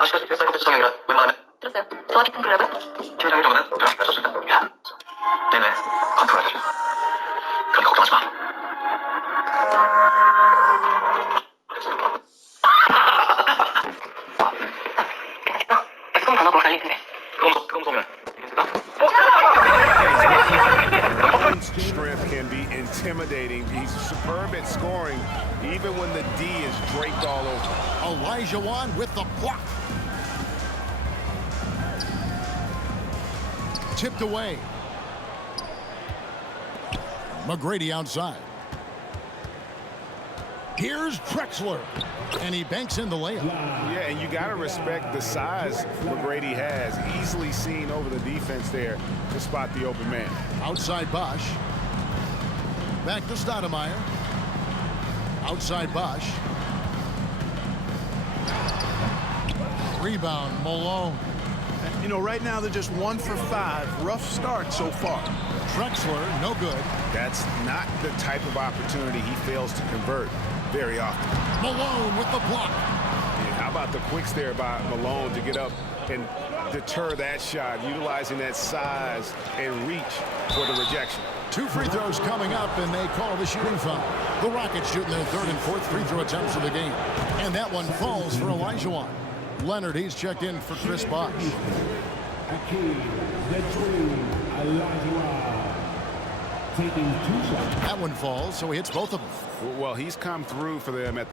아직까지 PS5 수정형이라 웬만하면 들었어요. 더 깊은 클럽은? 팀장님 정도는 들어갈 수 있다. 야, 네네, 컨트롤 해줘. 그러니까 걱정하지 마. 손 더 넣고 갈리는데. 그럼 보면 Strength can be intimidating. He's superb at scoring, even when the D is draped all over. Olajuwon with the block. Tipped away. McGrady outside. Here's Drexler, and he banks in the layup. Yeah, and you got to respect the size McGrady has. Easily seen over the defense there to spot the open man. Outside Bosch. Back to Stoudemire. Outside Bosch. Rebound, Malone. You know, right now they're just 1 for 5. Rough start so far. Drexler, no good. That's not the type of opportunity he fails to convert very often. Malone with the block. And how about the quicks there by Malone to get up and deter that shot, utilizing that size and reach for the rejection. 2 free throws coming up, and they call the shooting foul. The Rockets shooting their 3rd and 4th free throw attempts of the game. And that one falls for Olajuwon. Leonard, he's checked in for Chris Bosh. Hakeem, the dream, Olajuwon, taking 2 shots. That one falls, so he hits both of them. Well, he's come through for them at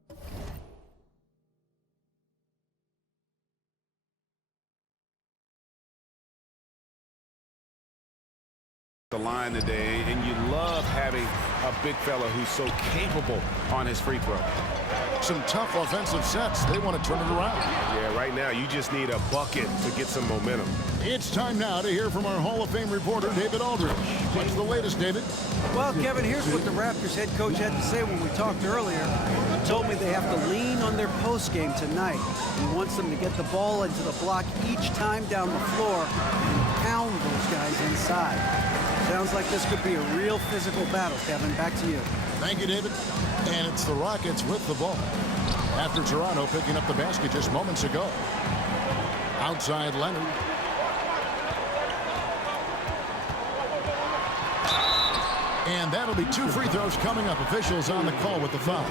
the line today, and you love having a big fella who's so capable on his free throw. Some tough offensive sets. They want to turn it around. Yeah, right now you just need a bucket to get some momentum. It's time now to hear from our Hall of Fame reporter, David Aldridge. What's the latest, David? Well, Kevin, here's what the Raptors head coach had to say when we talked earlier. He told me they have to lean on their post game tonight. He wants them to get the ball into the block each time down the floor and pound those guys inside. Sounds like this could be a real physical battle, Kevin. Back to you. Thank you, David. And it's the Rockets with the ball after Toronto picking up the basket just moments ago. Outside Leonard. And that'll be 2 free throws coming up. Officials on the call with the foul.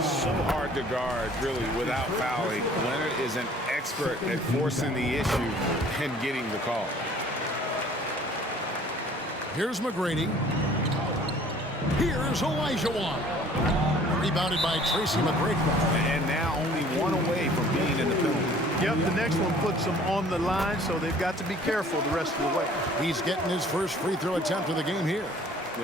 So hard to guard, really, without fouling. Leonard is an expert at forcing the issue and getting the call. Here's McGrady. Here's Olajuwon. Rebounded by Tracy McGrady. And now only 1 away from being in the penalty. Yep, the next one puts them on the line, so they've got to be careful the rest of the way. He's getting his first free throw attempt of the game here.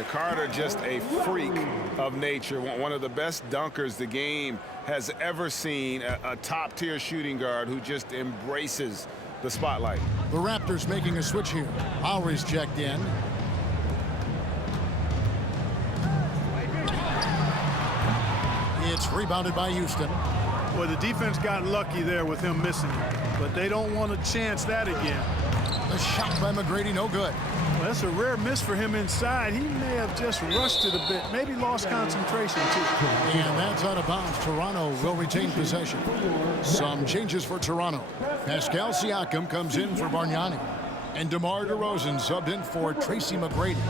Carter, just a freak of nature, one of the best dunkers the game has ever seen, a top-tier shooting guard who just embraces the spotlight. The Raptors making a switch here. Lowry's checked in. It's rebounded by Houston. Well, the defense got lucky there with him missing it, but they don't want to chance that again. The shot by McGrady, no good. Well, that's a rare miss for him inside. He may have just rushed it a bit, maybe lost concentration too. And that's out of bounds. Toronto will retain possession. Some changes for Toronto. Pascal Siakam comes in for Bargnani. And DeMar DeRozan subbed in for Tracy McGrady.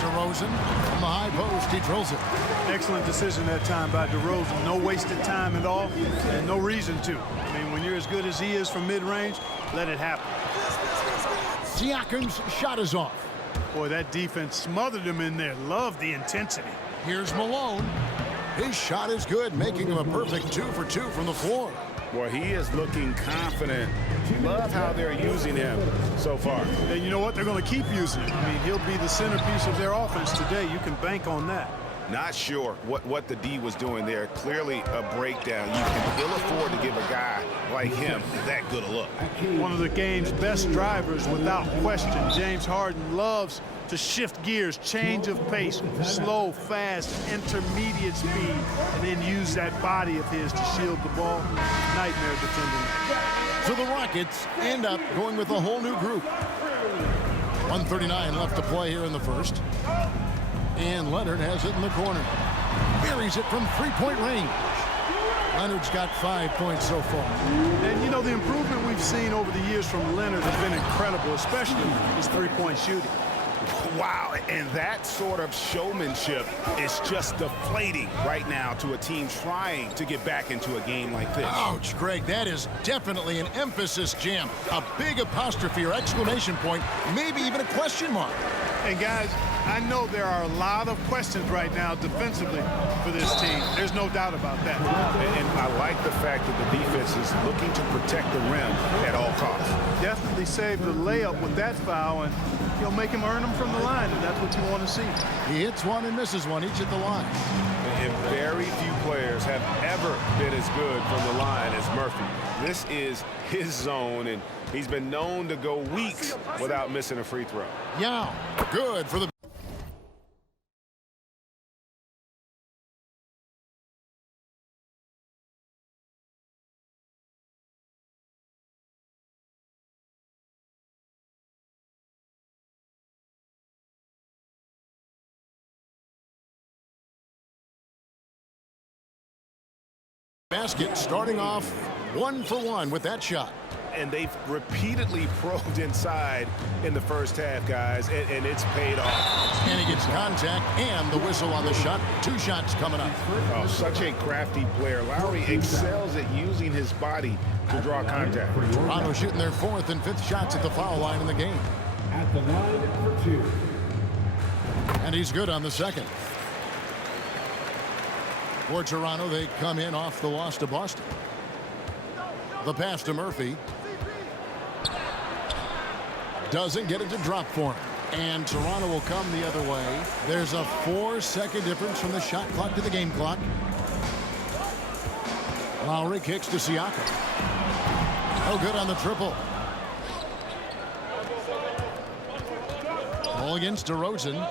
DeRozan from the high post, he drills it. Excellent decision that time by DeRozan. No wasted time at all, and no reason to. I mean, when you're as good as he is from mid-range, let it happen. Siakam's shot is off. Boy, that defense smothered him in there. Love the intensity. Here's Malone. His shot is good, making him a perfect 2 for 2 from the floor. Well, he is looking confident. Love how they're using him so far. And you know what? They're going to keep using him. I mean, he'll be the centerpiece of their offense today. You can bank on that. Not sure what the D was doing there. Clearly a breakdown. You can ill afford to give a guy like him that good a look. One of the game's best drivers without question. James Harden loves to shift gears, change of pace, slow, fast, intermediate speed, and then use that body of his to shield the ball. Nightmare defending. So the Rockets end up going with a whole new group. 1:39 left to play here in the first. And Leonard has it in the corner. Buries it from 3-point range. Leonard's got 5 points so far. And, you know, the improvement we've seen over the years from Leonard has been incredible, especially his three-point shooting. Wow, and that sort of showmanship is just deflating right now to a team trying to get back into a game like this. Ouch, Greg, that is definitely an emphasis jam. A big apostrophe or exclamation point, maybe even a question mark. And guys, I know there are a lot of questions right now defensively for this team. There's no doubt about that. And I like the fact that the defense is looking to protect the rim at all costs. Definitely saved the layup with that foul, and you'll make him earn them from the line, and that's what you want to see. He hits one and misses one each at the line. And very few players have ever been as good from the line as Muphy. This is his zone, and he's been known to go weeks without missing a free throw. Yao, good for the... basket, starting off 1 for 1 with that shot. And they've repeatedly probed inside in the first half, guys, and it's paid off. And he gets contact and the whistle on the shot. 2 shots coming up. Oh, such a crafty player. Lowry excels at using his body to draw contact. Toronto shooting their 4th and 5th shots at the foul line in the game. At the line for 2. And he's good on the second. For Toronto, they come in off the loss to Boston. The pass to Muphy. Doesn't get it to drop for him. And Toronto will come the other way. There's a 4-second difference from the shot clock to the game clock. Lowry kicks to Siakam. No good on the triple. Ball against DeRozan.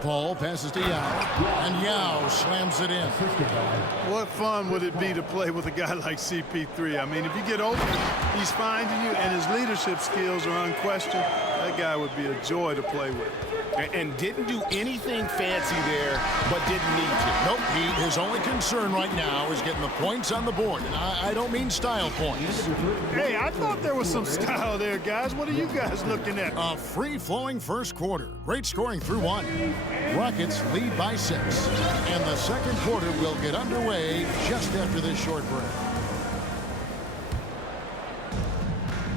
Paul passes to Yao, and Yao slams it in. What fun would it be to play with a guy like CP3? I mean, if you get open, he's finding you, and his leadership skills are unquestioned. That guy would be a joy to play with. And didn't do anything fancy there, but didn't need to. Nope, his only concern right now is getting the points on the board, and I don't mean style points. Hey, I thought there was some style there, guys. What are you guys looking at? A free-flowing first quarter. Great scoring through 1. Rockets lead by 6. And the second quarter will get underway just after this short break.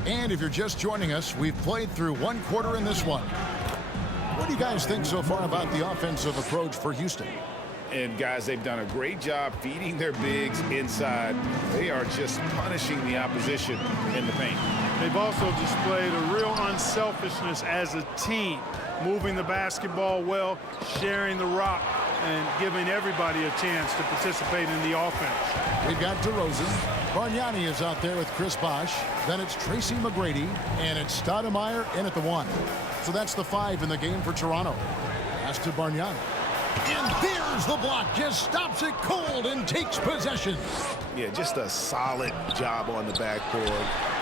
And if you're just joining us, we've played through 1 quarter in this one. What do you guys think so far about the offensive approach for Houston? And, guys, they've done a great job feeding their bigs inside. They are just punishing the opposition in the paint. They've also displayed a real unselfishness as a team, moving the basketball well, sharing the rock, and giving everybody a chance to participate in the offense. We've got DeRozan. Bargnani is out there with Chris Bosh. Then it's Tracy McGrady, and it's Stoudemire in at the 1. So that's the 5 in the game for Toronto. Pass to Bargnani. And there's the block. Just stops it cold and takes possession. Yeah, just a solid job on the backboard.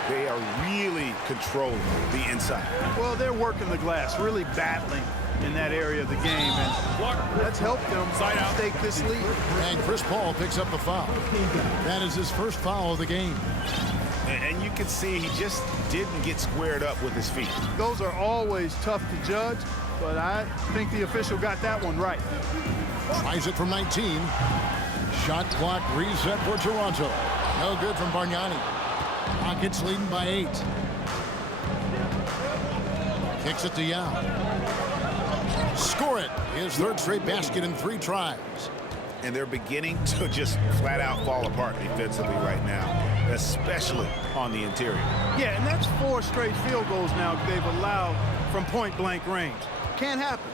They are really controlling the inside. Well, they're working the glass, really battling in that area of the game, and that's helped them take this lead. And Chris Paul picks up the foul. That is his first foul of the game. And you can see he just didn't get squared up with his feet. Those are always tough to judge, but I think the official got that one right. Tries it from 19. Shot clock reset for Toronto. No good from Bargnani. Rockets leading by 8. Kicks it to Yao. Score it. His 3rd straight basket in 3 tries. And they're beginning to just flat out fall apart defensively right now, especially on the interior. Yeah, and that's 4 straight field goals now they've allowed from point-blank range. Can't happen.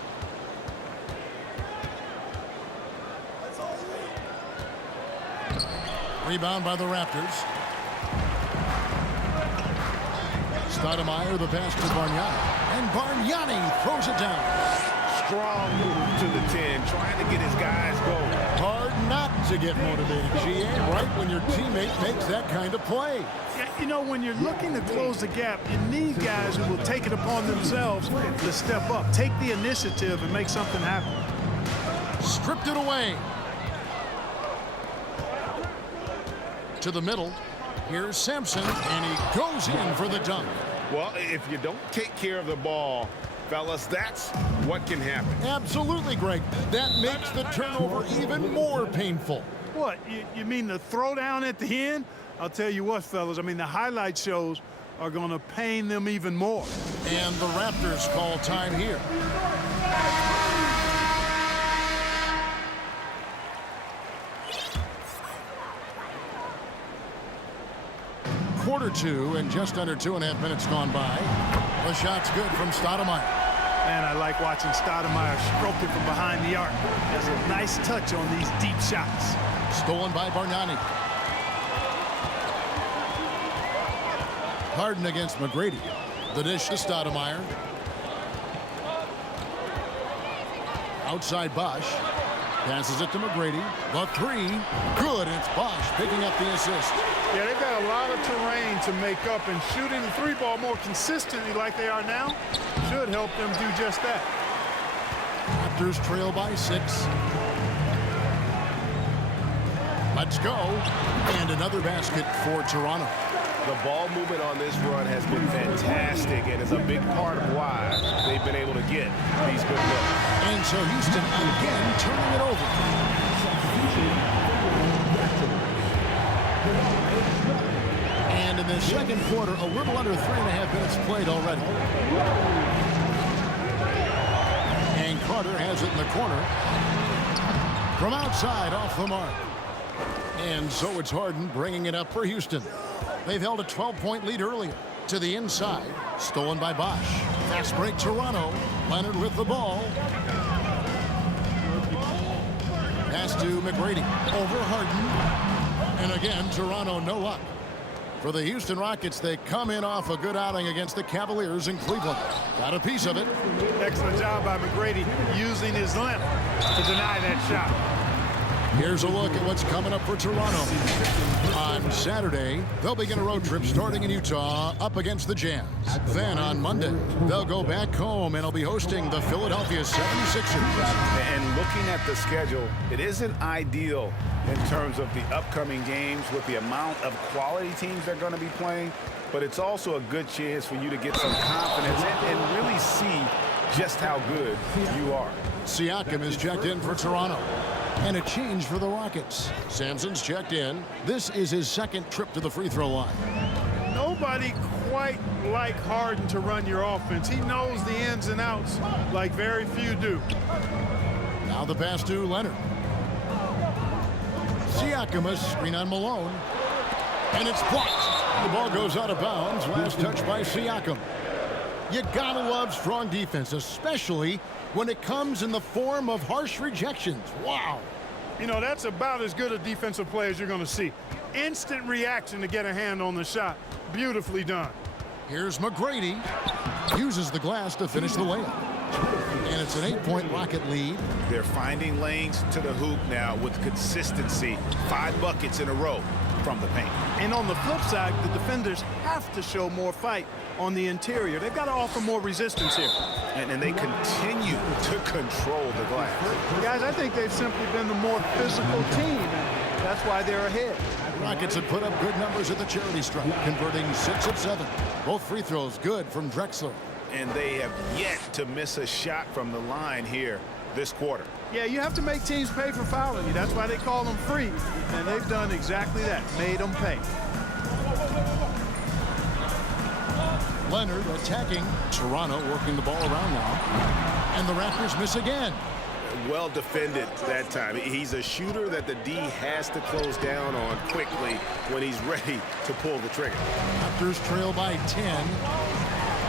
Rebound by the Raptors. Stoudemire, the pass to Bargnani. And Bargnani throws it down. Strong move to the 10, trying to get his guys going. Hard not to get motivated, GA, right when your teammate makes that kind of play. Yeah, you know, when you're looking to close the gap, you need guys who will take it upon themselves to step up, take the initiative, and make something happen. Stripped it away. To the middle. Here's Samson, and he goes in for the dunk. Well, if you don't take care of the ball, fellas, that's what can happen. Absolutely, Greg. That makes the turnover even more painful. What, you mean the throwdown at the end? I'll tell you what, fellas, I mean, the highlight shows are going to pain them even more. And the Raptors call time here. Quarter two, and just under 2.5 minutes gone by. The shot's good from Stoudemire. Man, I like watching Stoudemire stroke it from behind the arc. Has a nice touch on these deep shots. Stolen by Bargnani. Harden against McGrady. The dish to Stoudemire. Outside Bosch. Passes it to McGrady. The three. Good. It's Bosch picking up the assist. Yeah, they've got a lot of terrain to make up, and shooting the three ball more consistently like they are now should help them do just that. Raptors trail by 6. Let's go. And another basket for Toronto. The ball movement on this run has been fantastic and is a big part of why they've been able to get these good looks. And so Houston again turning it over. And in the second quarter, a little under 3.5 minutes played already. And Carter has it in the corner. From outside, off the mark. And so it's Harden bringing it up for Houston. They've held a 12-point lead earlier. To the inside, stolen by Bosch. Fast break Toronto. Leonard with the ball. Pass to McGrady. Over Harden. And again, Toronto no luck. For the Houston Rockets, they come in off a good outing against the Cavaliers in Cleveland. Got a piece of it. Excellent job by McGrady using his length to deny that shot. Here's a look at what's coming up for Toronto. On Saturday, they'll begin a road trip starting in Utah up against the Jazz. Then on Monday, they'll go back home and will be hosting the Philadelphia 76ers. And looking at the schedule, it isn't ideal in terms of the upcoming games with the amount of quality teams they're going to be playing, but it's also a good chance for you to get some confidence and really see just how good you are. Siakam is checked in for Toronto. And a change for the Rockets. Samson's checked in. This is his second trip to the free throw line. Nobody quite like Harden to run your offense. He knows the ins and outs like very few do. Now the pass to Leonard. Siakam, a screen on Malone. And it's blocked. The ball goes out of bounds. Last touch by Siakam. You gotta love strong defense, especially when it comes in the form of harsh rejections. Wow. You know, that's about as good a defensive play as you're going to see. Instant reaction to get a hand on the shot. Beautifully done. Here's McGrady. Uses the glass to finish the layup. And it's an 8-point Rocket lead. They're finding lanes to the hoop now with consistency. 5 buckets in a row from the paint. And on the flip side, the defenders have to show more fight on the interior. They've got to offer more resistance here. And they continue to control the glass. Guys, I think they've simply been the more physical team, and that's why they're ahead. Rockets have put up good numbers at the charity stripe, converting 6 of 7. Both free throws good from Drexler. And they have yet to miss a shot from the line here this quarter. Yeah, you have to make teams pay for fouling you. That's why they call them free. And they've done exactly that, made them pay. Leonard attacking. Toronto working the ball around now. And the Raptors miss again. Well defended that time. He's a shooter that the D has to close down on quickly when he's ready to pull the trigger. Raptors trail by 10.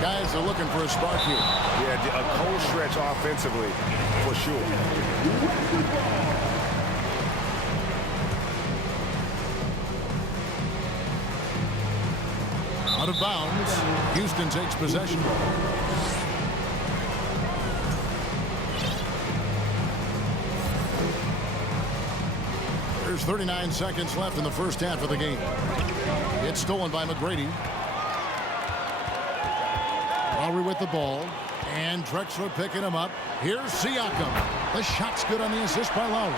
Guys are looking for a spark here. Yeah, a cold stretch offensively for sure. Out of bounds. Houston takes possession. There's 39 seconds left in the first half of the game. It's stolen by McGrady. Lowry with the ball. And Drexler picking him up. Here's Siakam. The shot's good on the assist by Lowry.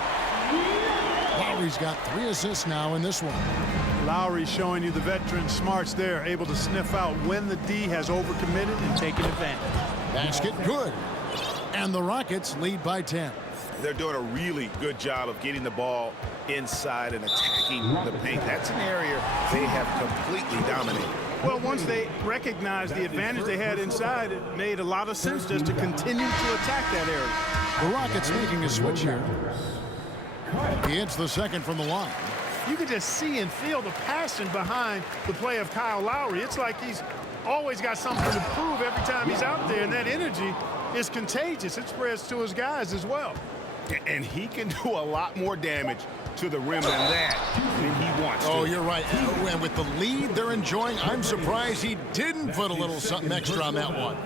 Lowry's got 3 assists now in this one. Lowry showing you the veteran smarts there, able to sniff out when the D has overcommitted and taken advantage. Basket good. And the Rockets lead by 10. They're doing a really good job of getting the ball inside and attacking the paint. That's an area they have completely dominated. Well, once they recognized the advantage they had inside, it made a lot of sense just to continue to attack that area. The Rockets making a switch here. He hits the second from the line. You can just see and feel the passion behind the play of Kyle Lowry. It's like he's always got something to prove every time he's out there, and that energy is contagious. It spreads to his guys as well. And he can do a lot more damage to the rim than that than he wants to. Oh, you're right. And with the lead they're enjoying, I'm surprised he didn't put a little something extra on that one.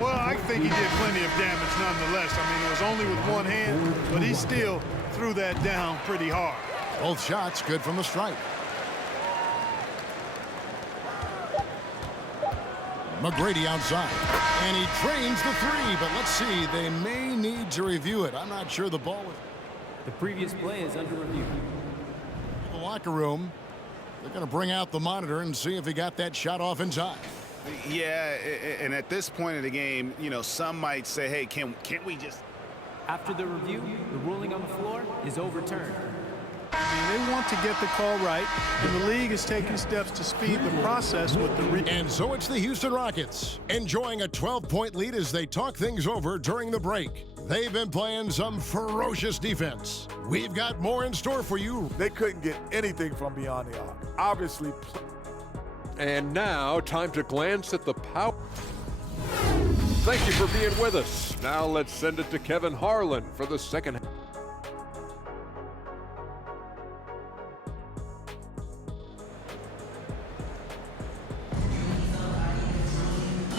Well, I think he did plenty of damage nonetheless. I mean, it was only with one hand, but he still threw that down pretty hard. Both shots good from the stripe. McGrady outside. And he trains the 3, but let's see. They may need to review it. I'm not sure the ball was... The previous play is under review. In the locker room, they're going to bring out the monitor and see if he got that shot off inside. Yeah, and at this point in the game, you know, some might say, hey, can't we just... After the review, the ruling on the floor is overturned. I mean, they want to get the call right, and the league is taking steps to speed the process with the... And so it's the Houston Rockets, enjoying a 12-point lead as they talk things over during the break. They've been playing some ferocious defense. We've got more in store for you. They couldn't get anything from beyond the arc. Obviously. And now, time to glance at the power. Thank you for being with us. Now let's send it to Kevin Harlan for the second half.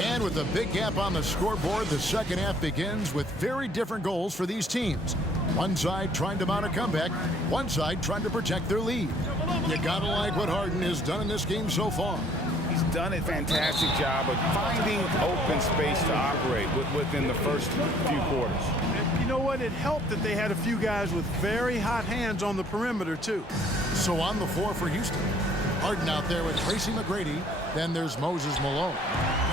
And with a big gap on the scoreboard, the second half begins with very different goals for these teams. One side trying to mount a comeback, one side trying to protect their lead. You gotta like what Harden has done in this game so far. He's done a fantastic job of finding open space to operate within the first few quarters. And you know what? It helped that they had a few guys with very hot hands on the perimeter, too. So on the floor for Houston. Harden out there with Tracy McGrady. Then there's Moses Malone.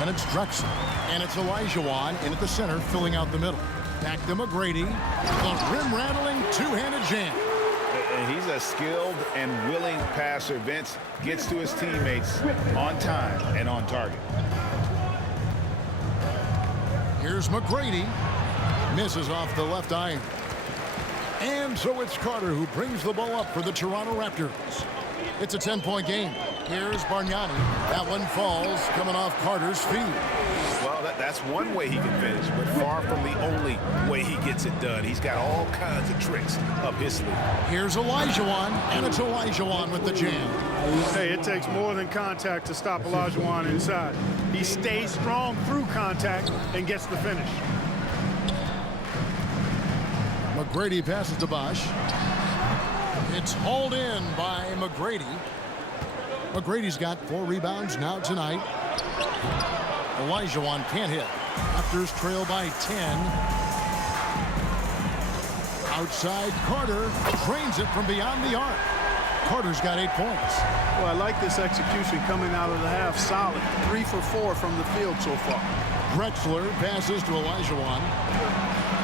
And it's Drexler. And it's Olajuwon in at the center, filling out the middle. Back to McGrady. The rim-rattling two-handed jam. And he's a skilled and willing passer. Vince gets to his teammates on time and on target. Here's McGrady. Misses off the left iron. And so it's Carter who brings the ball up for the Toronto Raptors. It's a 10-point game. Here's Bargnani. That one falls, coming off Carter's feet. Well, that's one way he can finish, but far from the only way he gets it done. He's got all kinds of tricks up his sleeve. Here's Olajuwon, and it's Olajuwon with the jam. Hey, it takes more than contact to stop Olajuwon inside. He stays strong through contact and gets the finish. McGrady passes to Bosch. It's hauled in by McGrady. McGrady's got 4 rebounds now tonight. Olajuwon can't hit. Raptors trail by 10. Outside Carter drains it from beyond the arc. Carter's got 8 points. Well, I like this execution coming out of the half. Solid. 3 for 4 from the field so far. Drexler passes to Olajuwon.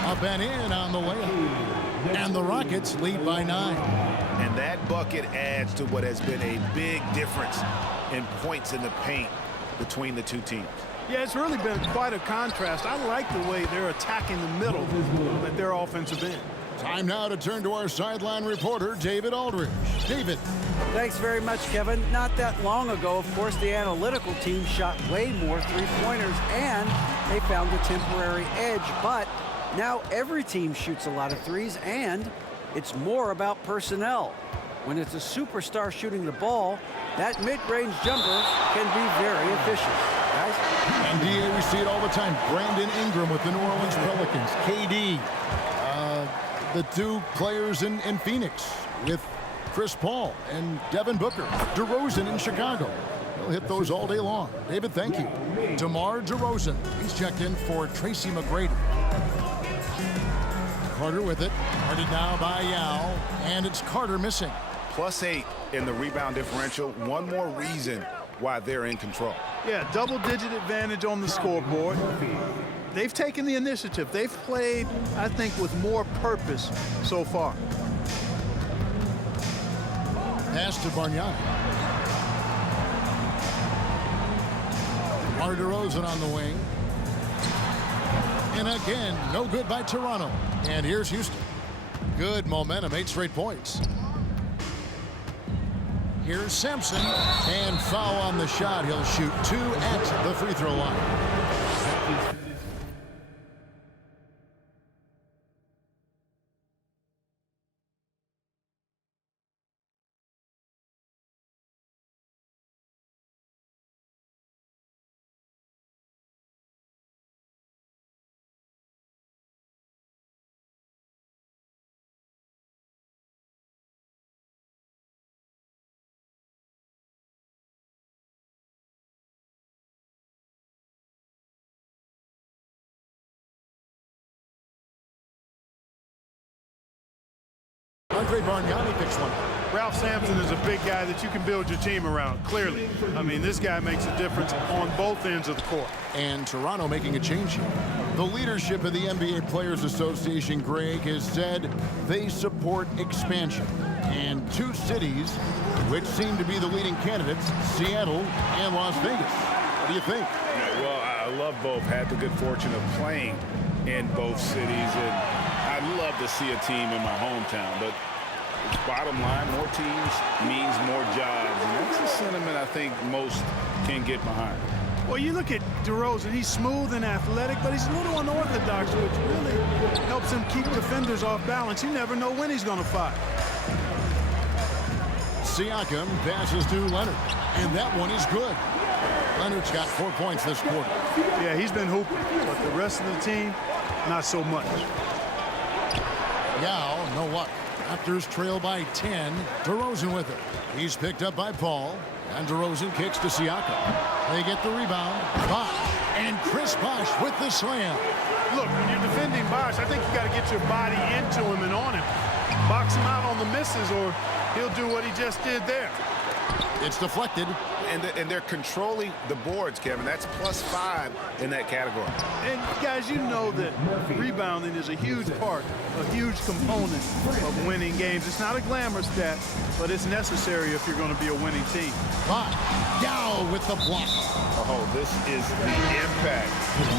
Up and in on the layup. And the Rockets lead by 9. And that bucket adds to what has been a big difference in points in the paint between the two teams. Yeah, it's really been quite a contrast. I like the way they're attacking the middle at their offensive end. Time now to turn to our sideline reporter, David Aldridge. David. Thanks very much, Kevin. Not that long ago, of course, the analytical team shot way more three-pointers, and they found a temporary edge. But now every team shoots a lot of threes, and it's more about personnel. When it's a superstar shooting the ball, that mid-range jumper can be very efficient. Guys? And DA, we see it all the time. Brandon Ingram with the New Orleans Pelicans. KD, the 2 players in Phoenix with Chris Paul and Devin Booker. DeRozan in Chicago. He'll hit those all day long. David, thank you. DeMar DeRozan. He's checked in for Tracy McGrady. Carter with it. Guarded now by Yao. And it's Carter missing. +8 in the rebound differential. One more reason why they're in control. Yeah, double-digit advantage on the scoreboard. They've taken the initiative. They've played, I think, with more purpose so far. Pass to Bargnani. DeMar DeRozan on the wing. And again, no good by Toronto. And here's Houston. Good momentum, 8 straight points. Here's Samson. And foul on the shot. He'll shoot 2 at the free throw line. Bargnani picks one. Ralph Samson is a big guy that you can build your team around, clearly. I mean, this guy makes a difference on both ends of the court. And Toronto making a change here. The leadership of the NBA Players Association, Greg, has said they support expansion. And 2 cities which seem to be the leading candidates, Seattle and Las Vegas. What do you think? Well, I love both. Had the good fortune of playing in both cities, and I'd love to see a team in my hometown, but bottom line, more teams means more jobs, and that's a sentiment I think most can get behind. Well, you look at DeRozan, he's smooth and athletic, but he's a little unorthodox, which really helps him keep defenders off balance. You never know when he's going to fire. Siakam passes to Leonard, and that one is good. Leonard's got 4 points this quarter. Yeah, he's been hooping, but the rest of the team, not so much. Yao, no luck. Raptors trail by 10. DeRozan with it. He's picked up by Paul. And DeRozan kicks to Siakam. They get the rebound. Bosh. And Chris Bosh with the slam. Look, when you're defending Bosh, I think you got to get your body into him and on him. Box him out on the misses, or he'll do what he just did there. It's deflected. And they're controlling the boards, Kevin. That's +5 in that category. And, guys, you know that rebounding is a huge part, a huge component of winning games. It's not a glamour stat, but it's necessary if you're going to be a winning team. Yao with the block. Oh, this is the impact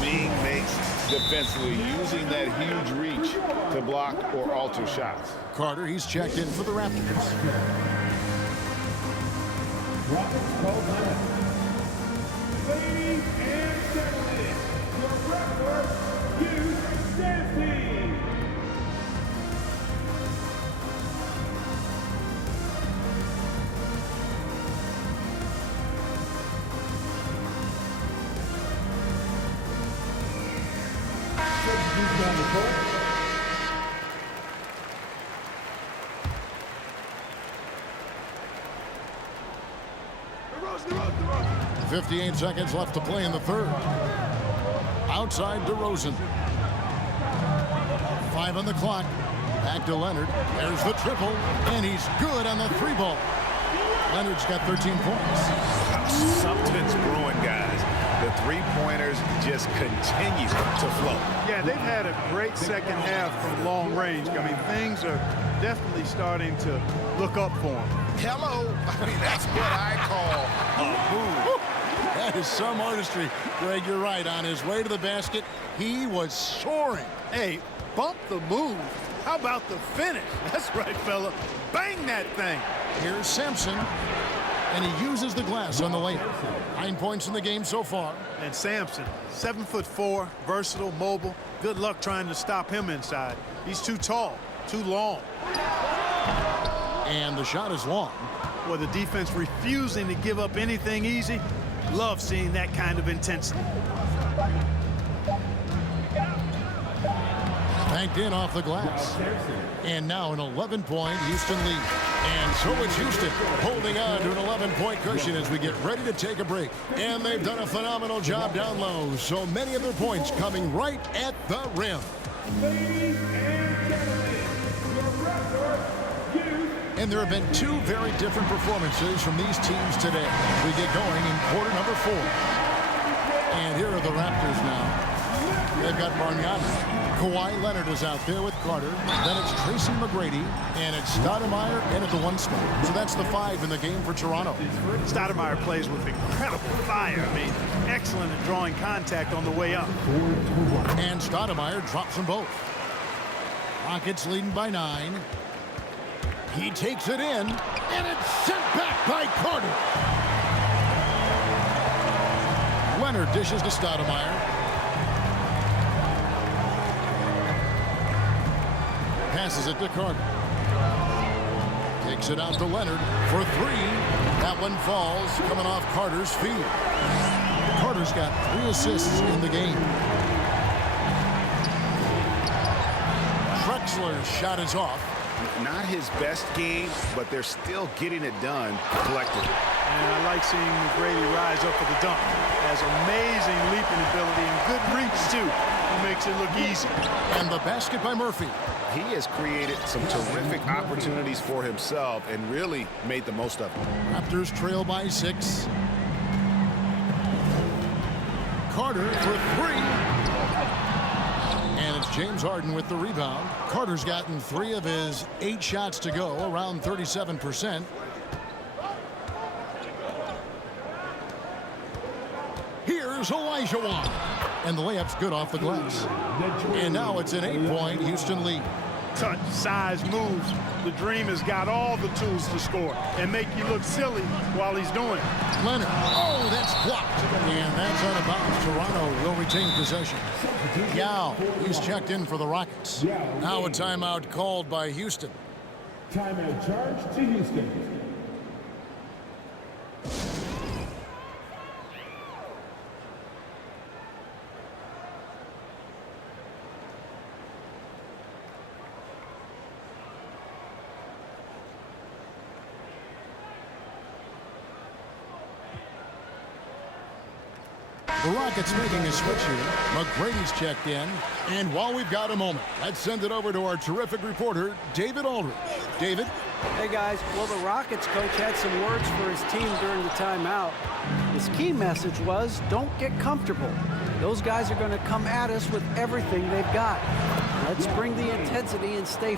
Ming makes defensively, using that huge reach to block or alter shots. Carter, he's checked in for the Raptors. Ladies and gentlemen, your Raptors, Houston team. Down the court. 58 seconds left to play in the third. Outside DeRozan. 5 on the clock. Back to Leonard. There's the triple, and he's good on the 3-ball. Leonard's got 13 points. Something's brewing, guys. The 3-pointers just continue to flow. Yeah, they've had a great second half from long range. I mean, things are definitely starting to look up for them. Hello. I mean, that's what I call a move. That is some artistry. Greg, you're right. On his way to the basket, he was soaring. Hey, bump the move. How about the finish? That's right, fella. Bang that thing. Here's Samson, and he uses the glass on the layup. 9 points in the game so far. And Samson, 7'4", versatile, mobile. Good luck trying to stop him inside. He's too tall, too long. And the shot is long. Well, the defense refusing to give up anything easy. Love seeing that kind of intensity. Banked in off the glass. And now an 11-point Houston lead. And so it's Houston holding on to an 11-point cushion as we get ready to take a break. And they've done a phenomenal job down low. So many of their points coming right at the rim. Ladies and gentlemen, And there have been two very different performances from these teams today. We get going in quarter number 4. And here are the Raptors now. They've got Bargnani. Gawai Leonard is out there with Carter. Then it's Tracy McGrady. And it's Stoudemire in at the 1 spot. So that's the 5 in the game for Toronto. Stoudemire plays with incredible fire. I mean, excellent at drawing contact on the way up. And Stoudemire drops them both. Rockets leading by 9. He takes it in. And it's sent back by Carter. Leonard dishes to Stoudemire. Passes it to Carter. Takes it out to Leonard for 3. That one falls, coming off Carter's feet. Carter's got 3 assists in the game. Drexler's shot is off. Not his best game, but they're still getting it done collectively. And I like seeing McGrady rise up for the dunk. Has amazing leaping ability and good reach, too. He makes it look easy. And the basket by Murphy. He has created some terrific opportunities for himself and really made the most of it. Raptors trail by 6. Carter for 3. And it's James Harden with the rebound. Carter's gotten 3 of his 8 shots to go, around 37%. Here's Olajuwon. And the layup's good off the glass. And now it's an 8-point Houston lead. Touch, size, moves. The Dream has got all the tools to score and make you look silly while he's doing it. Leonard. Oh, that's blocked. And that's out of bounds. Toronto will retain possession. Yao, he's checked in for the Rockets. Now a timeout called by Houston. Timeout charge to Houston. The Rockets making a switch here. McGrady's checked in. And while we've got a moment, let's send it over to our terrific reporter, David Aldridge. David? Hey, guys. Well, the Rockets coach had some words for his team during the timeout. His key message was, don't get comfortable. Those guys are going to come at us with everything they've got. Let's bring the intensity and stay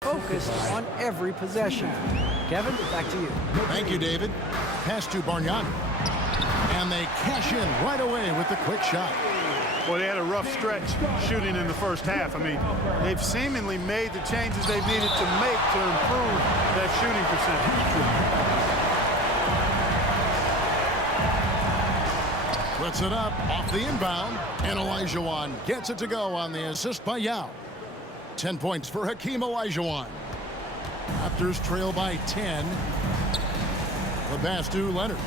focused on every possession. Kevin, back to you. Thank you, David. Pass to Bargnani. And they cash in right away with the quick shot. Well, they had a rough stretch shooting in the first half. I mean, they've seemingly made the changes they've needed to make to improve that shooting percentage. Puts it up off the inbound. And Olajuwon gets it to go on the assist by Yao. 10 points for Hakeem Olajuwon. Raptors trail by 10. The pass to Leonard.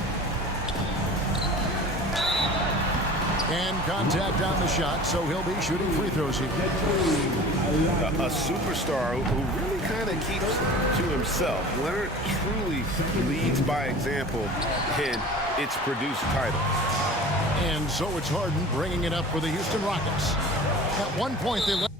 And contact on the shot, so he'll be shooting free throws here. A superstar who really kind of keeps to himself. Leonard truly leads by example, and it's produced titles. And so it's Harden bringing it up for the Houston Rockets. At one point, they led.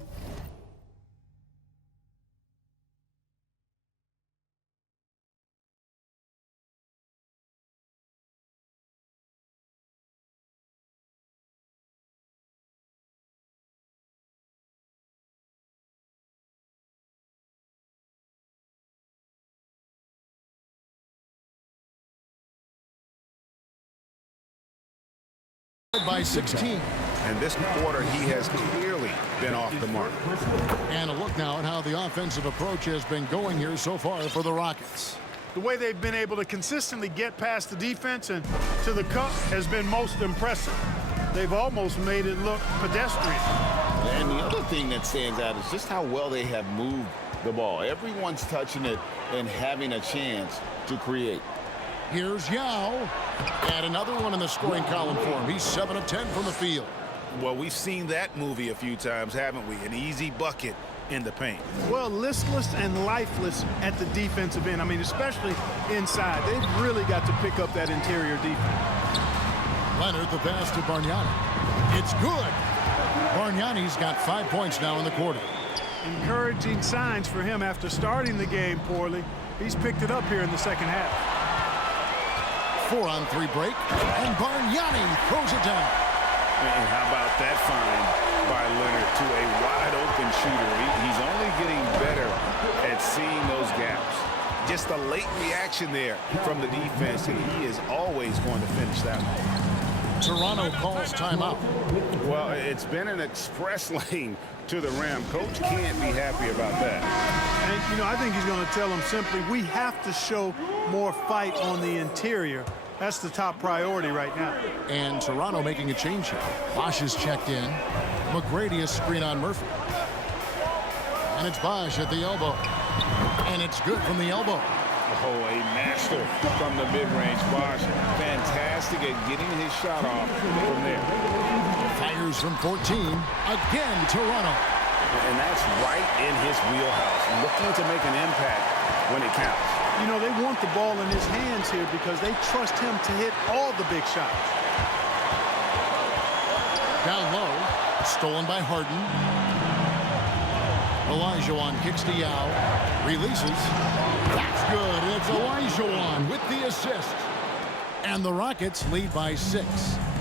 by 16. And this quarter, he has clearly been off the mark. And a look now at how the offensive approach has been going here so far for the Rockets. The way they've been able to consistently get past the defense and to the cup has been most impressive. They've almost made it look pedestrian. And the other thing that stands out is just how well they have moved the ball. Everyone's touching it and having a chance to create. Here's Yao. And another one in the scoring column for him. He's 7 of 10 from the field. Well, we've seen that movie a few times, haven't we? An easy bucket in the paint. Well, listless and lifeless at the defensive end. I mean, especially inside. They've really got to pick up that interior defense. Leonard, the pass to Bargnani. It's good. Bargnani's got 5 points now in the quarter. Encouraging signs for him after starting the game poorly. He's picked it up here in the second half. 4-on-3 break, and Bargnani throws it down. And how about that find by Leonard to a wide-open shooter? He's only getting better at seeing those gaps. Just a late reaction there from the defense, and he is always going to finish that one. Toronto calls timeout. Well, it's been an express lane to the rim. Coach can't be happy about that. And, you know, I think he's going to tell them simply, we have to show more fight on the interior. That's the top priority right now. And Toronto making a change here. Bosch is checked in. McGrady is screen on Murphy. And it's Bosch at the elbow. And it's good from the elbow. Oh, a master from the mid-range. Bosch, fantastic at getting his shot off from there. Fires from 14. Again, Toronto. And that's right in his wheelhouse. Looking to make an impact when it counts. You know, they want the ball in his hands here because they trust him to hit all the big shots. Down low. Stolen by Harden. Olajuwon kicks to Yao. Releases. That's good. It's Olajuwon with the assist. And the Rockets lead by 6.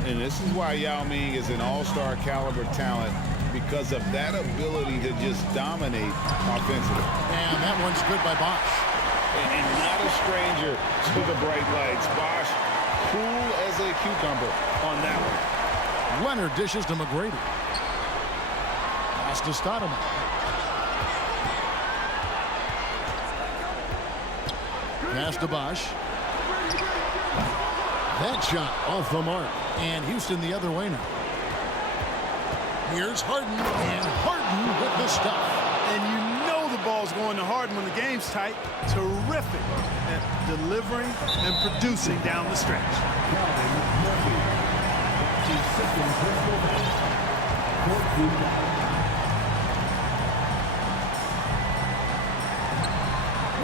And this is why Yao Ming is an all-star caliber talent, because of that ability to just dominate offensively. And that one's good by Bosch. And not a stranger to the bright lights. Bosch, cool as a cucumber on that one. Leonard dishes to McGrady. Pass to Stoudemire. Pass to Bosch. That shot off the mark. And Houston the other way now. Here's Harden. And Harden with the stuff. And you know the ball's going to Harden when the game's tight. Terrific at delivering and producing down the stretch.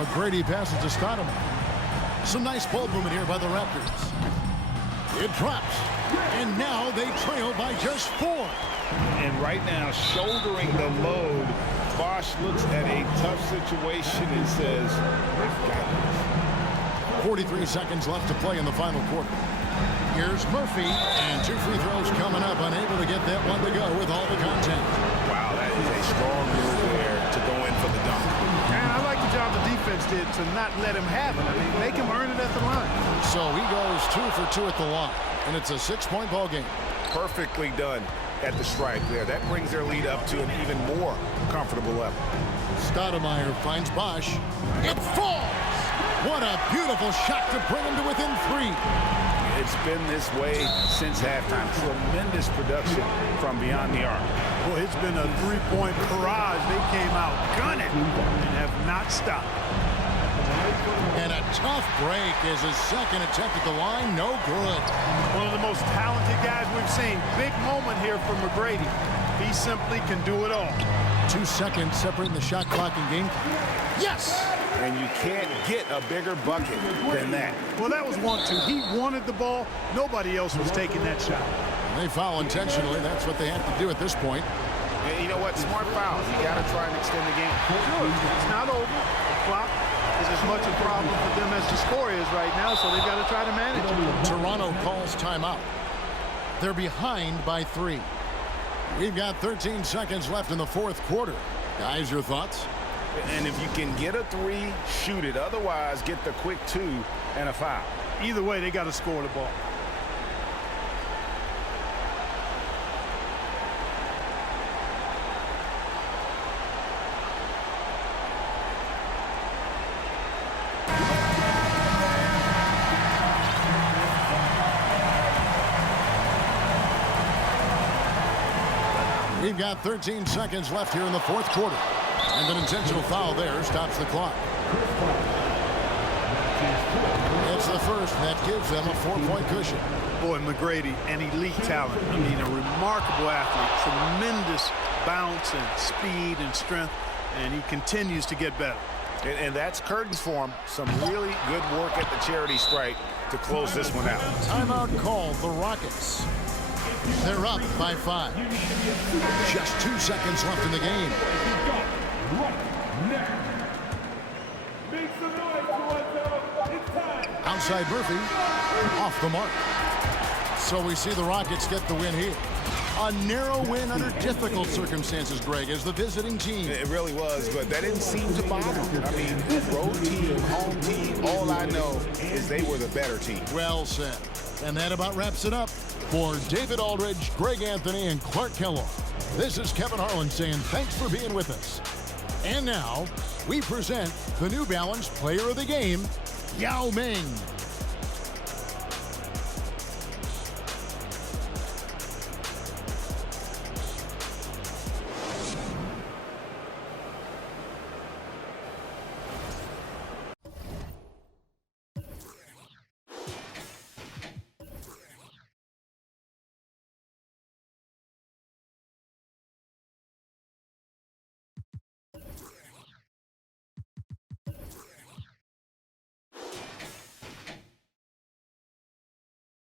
McGrady passes to Stoudemire. Some nice ball movement here by the Raptors. It drops. And now they trail by just 4. And right now, shouldering the load, Bosch looks at a tough situation and says, "We've got this." 43 seconds left to play in the final quarter. Here's Murphy, and 2 free throws coming up, unable to get that one to go with all the contact. Wow, that is a strong move there to go in for the dunk. And I like the job the defense did to not let him have it. I mean, make him earn it at the line. So he goes 2 for 2 at the line, and it's a 6-point ball game. Perfectly done at the strike there. That brings their lead up to an even more comfortable level. Stoudemire finds Bosch. It falls! What a beautiful shot to bring him to within 3. It's been this way since halftime. Tremendous production from beyond the arc. Boy, it's been a 3-point barrage. They came out gunning and have not stopped. And a tough break is his second attempt at the line. No good. One of the most talented guys we've seen. Big moment here for McGrady. He simply can do it all. 2 seconds separating the shot clock and game clock. Yes! And you can't get a bigger bucket than that. Well, that was 1-2. He wanted the ball. Nobody else was taking that shot. They foul intentionally. That's what they have to do at this point. And you know what? Smart foul. You got to try and extend the game. Sure. It's not over. The clock is as much a problem for them as the score is right now, so they've got to try to manage it. Toronto calls timeout. They're behind by 3. We've got 13 seconds left in the 4th quarter. Guys, your thoughts? And if you can get a 3, shoot it. Otherwise, get the quick 2 and a foul. Either way, they got to score the ball. We've got 13 seconds left here in the fourth quarter. And an intentional foul there stops the clock. It's the first that gives them a 4-point cushion. Boy, McGrady, an elite talent. I mean, a remarkable athlete. Tremendous bounce and speed and strength. And he continues to get better. And that's curtains for him. Some really good work at the charity stripe to close this one out. Timeout called the Rockets. They're up by 5. Just 2 seconds left in the game. Outside Muphy, off the mark. So we see the Rockets get the win here. A narrow win under difficult circumstances, Greg, as the visiting team. It really was, but that didn't seem to bother them. I mean, road team, home team, all I know is they were the better team. Well said. And that about wraps it up. For David Aldridge, Greg Anthony, and Clark Kellogg, this is Kevin Harlan saying thanks for being with us. And now, we present the New Balance Player of the Game, Yao Ming.